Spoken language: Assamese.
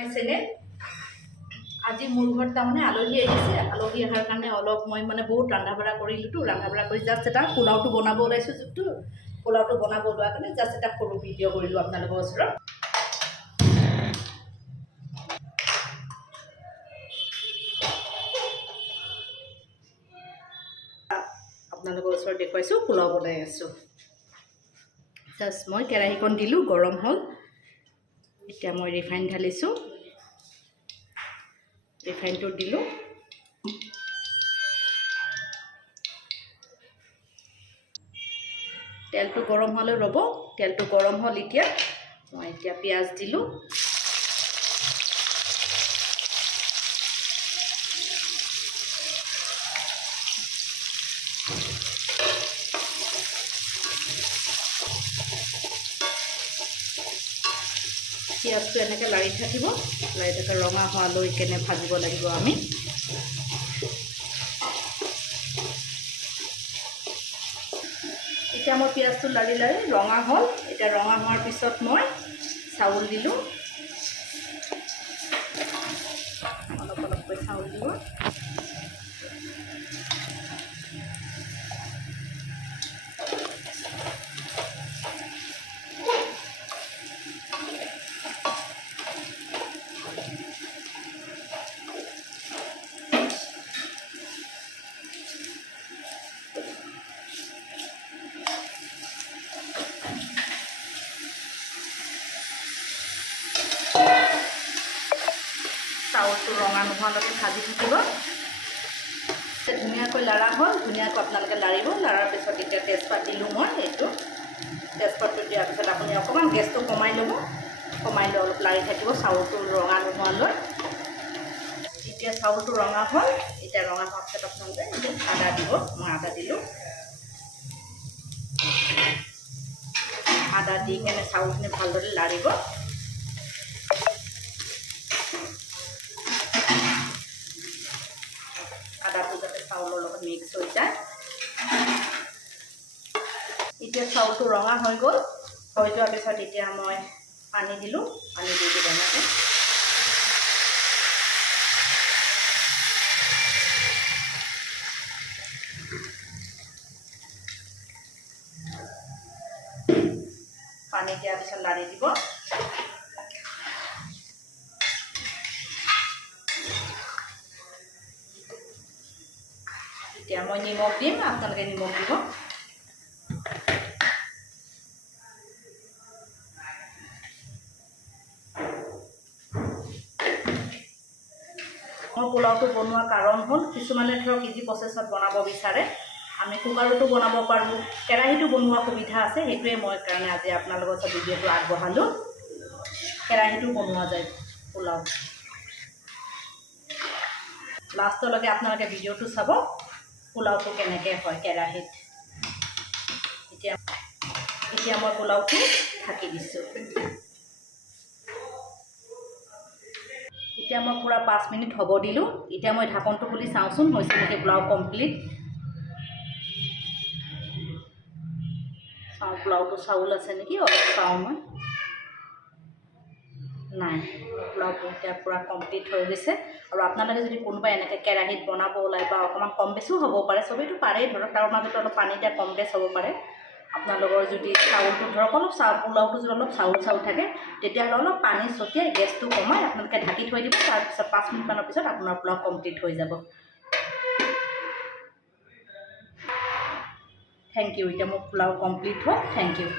মাই চেনেল আজি মোৰ ঘৰত তাৰমানে আলহী আহিছে আলহী অহাৰ কাৰণে অলপ মই মানে বহুত ৰন্ধা বঢ়া কৰিলোঁতো ৰন্ধা বঢ়া কৰি জাষ্ট এটা পোলাওটো বনাব ওলাইছোঁ যোনটো পোলাওটো বনাব ওলোৱাৰ কাৰণে জাষ্ট এটা সৰু ভিডিঅ' কৰিলোঁ আপোনালোকৰ ওচৰত আপোনালোকৰ ওচৰত দেখুৱাইছোঁ পোলাও বনাই আছোঁ জাষ্ট মই কেৰাহীখন দিলোঁ গৰম হ'ল এতিয়া মই ৰিফাইন ঢালিছোঁ ৰিফাইনটো দিলোঁ তেলটো গৰম হ'লে ৰ'ব তেলটো গৰম হ'ল এতিয়া মই এতিয়া পিঁয়াজ দিলোঁ পিঁয়াজটো এনেকৈ লাৰি থাকিব লাৰি থকা ৰঙা হোৱালৈ কেনে ভাজিব লাগিব আমি এতিয়া মই পিঁয়াজটো লাৰি লাৰি ৰঙা হ'ল এতিয়া ৰঙা হোৱাৰ পিছত মই চাউল দিলোঁ অলপ অলপকৈ চাউল দিব চাউলটো ৰঙা নোহোৱালৈকে ভাজি থাকিব ধুনীয়াকৈ লাৰা হ'ল ধুনীয়াকৈ আপোনালোকে লাৰিব লাৰাৰ পিছত এতিয়া তেজপাত দিলোঁ মই এইটো তেজপাতটো দিয়াৰ পিছত আপুনি অকণমান গেছটো কমাই ল'ব কমাই লৈ অলপ লাৰি থাকিব চাউলটো ৰঙা নোহোৱালৈ এতিয়া চাউলটো ৰঙা হ'ল এতিয়া ৰঙা হোৱাৰ পিছত আপোনালোকে এতিয়া আদা দিব মই আদা দিলোঁ আদা দি কেনে চাউলখিনি ভালদৰে লাৰিব আদাটো যাতে চাউলৰ লগত মিক্স হৈ যায় এতিয়া চাউলটো ৰঙা হৈ গ'ল হৈ যোৱাৰ পিছত এতিয়া মই পানী দিলোঁ পানী দি দিব এনেকৈ পানী দিয়াৰ পিছত লাৰি দিব এতিয়া মই নিমখ দিম আপোনালোকে নিমখ দিব মই পোলাওটো বনোৱাৰ কাৰণ হ'ল কিছুমানে ধৰক ইজি প্ৰচেছত বনাব বিচাৰে আমি কুকাৰতো বনাব পাৰোঁ কেৰাহীটো বনোৱা সুবিধা আছে সেইটোৱে মই কাৰণে আজি আপোনালোকৰ ওচৰত ভিডিঅ'টো আগবঢ়ালোঁ কেৰাহীটো বনোৱা যায় পোলাও লাষ্টলৈকে আপোনালোকে ভিডিঅ'টো চাব পোলাওটো কেনেকৈ হয় কেৰাহীত এতিয়া মই পোলাওটো ঢাকি দিছোঁ এতিয়া মই পূৰা 5 মিনিট হ'ব দিলোঁ এতিয়া মই ঢাকনটো খুলি চাওঁচোন হৈছে নেকি পোলাও কমপ্লিট চাওঁ পোলাওটো চাউল আছে নেকি অলপ চাওঁ মই নাই পোলাওটো এতিয়া পূৰা কমপ্লিট হৈ গৈছে আৰু আপোনালোকে যদি কোনোবাই এনেকৈ কেৰাহীত বনাব ওলায় বা অকণমান কম বেছিও হ'ব পাৰে চবেইটো পাৰেই ধৰক তাৰ মাজতে অলপ পানী দিয়া কম বেছ হ'ব পাৰে আপোনালোকৰ যদি চাউলটো ধৰক অলপ পোলাওটো যদি অলপ চাউল থাকে তেতিয়াহ'লে অলপ পানী ছটিয়াই গেছটো কমাই আপোনালোকে ঢাকি থৈ দিব তাৰপিছত 5 মিনিটমানৰ পিছত আপোনাৰ পোলাও কমপ্লিট হৈ যাব থেংক ইউ এতিয়া মোৰ পোলাও কমপ্লিট হ'ল থেংক ইউ